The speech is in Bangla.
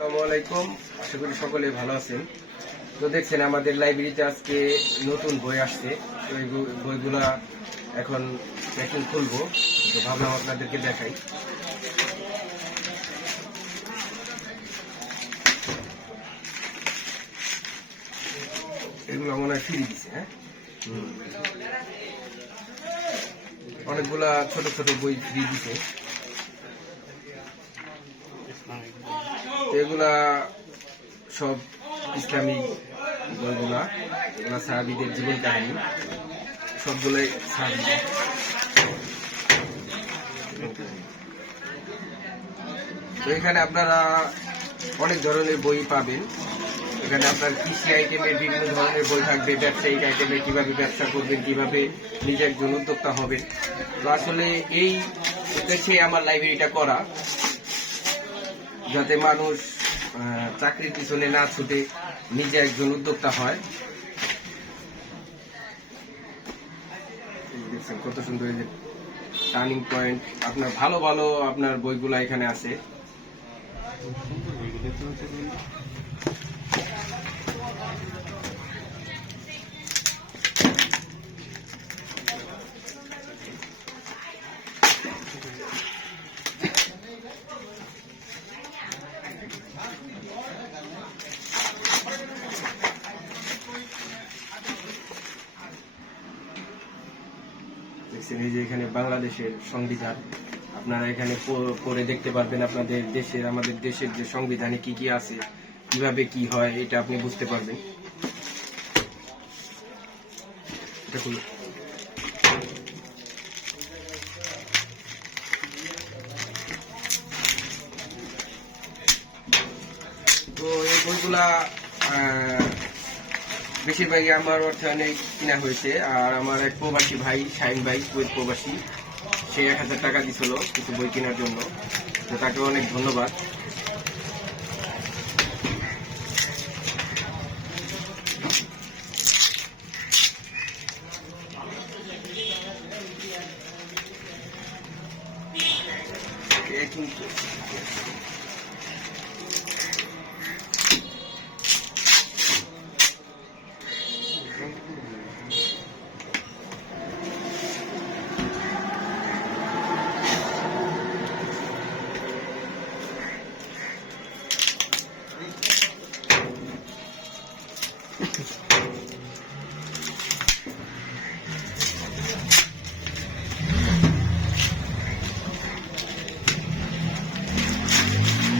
আসসালামু আলাইকুম, আশা করি সকলে ভালো আছেন। তো দেখছেন আমাদের লাইব্রেরিতে আজকে নতুন বই আসছে। তো এই বইগুলা এখন প্যাকিং খুলবো, তো ভাবলাম আপনাদেরকে দেখাই। এগুলো মনে হয় ফ্রি দিছে। হ্যাঁ, অনেকগুলা ছোট ছোট বই ফ্রি দিছে। এগুলা সব ইসলামিক বইগুলা, এগুলা সাহাবীদের জীবন কাহিনী, সবগুলোই সাহাবী। তো এখানে আপনারা অনেক ধরনের বই পাবেন। এখানে আপনার কৃষি আইটেমের বিভিন্ন ধরনের বই থাকবে, ব্যবসায়িক আইটেমে কিভাবে ব্যবসা করবেন, কিভাবে নিজে একজন উদ্যোক্তা হবেন। তো আসলে এই উদ্দেশ্যে আমার লাইব্রেরিটা করা, যাতে মানুষ চাকরির পিছনে না ছুটে নিজে একজন উদ্যোক্তা হয়। দেখছেন কত সুন্দর এই যে টার্নিং পয়েন্ট, আপনার ভালো ভালো আপনার বইগুলা এখানে আছে। দেখছেন এই যে এখানে বাংলাদেশের সংবিধান, আপনারা এখানে পড়ে দেখতে পারবেন আপনাদের দেশের, আমাদের দেশের যে সংবিধানে কি কি আছে, কিভাবে কি হয়, এটা আপনি বুঝতে পারবেন। তো এই বইগুলা বেশিরভাগই আমার অর্থায়নে কিনা হয়েছে। আর আমার এক প্রবাসী ভাই, শাহিন ভাই, কুয়েত প্রবাসী, সে 1000 টাকা দিছিল কিছু বই কেনার জন্য, তো তাকে অনেক ধন্যবাদ।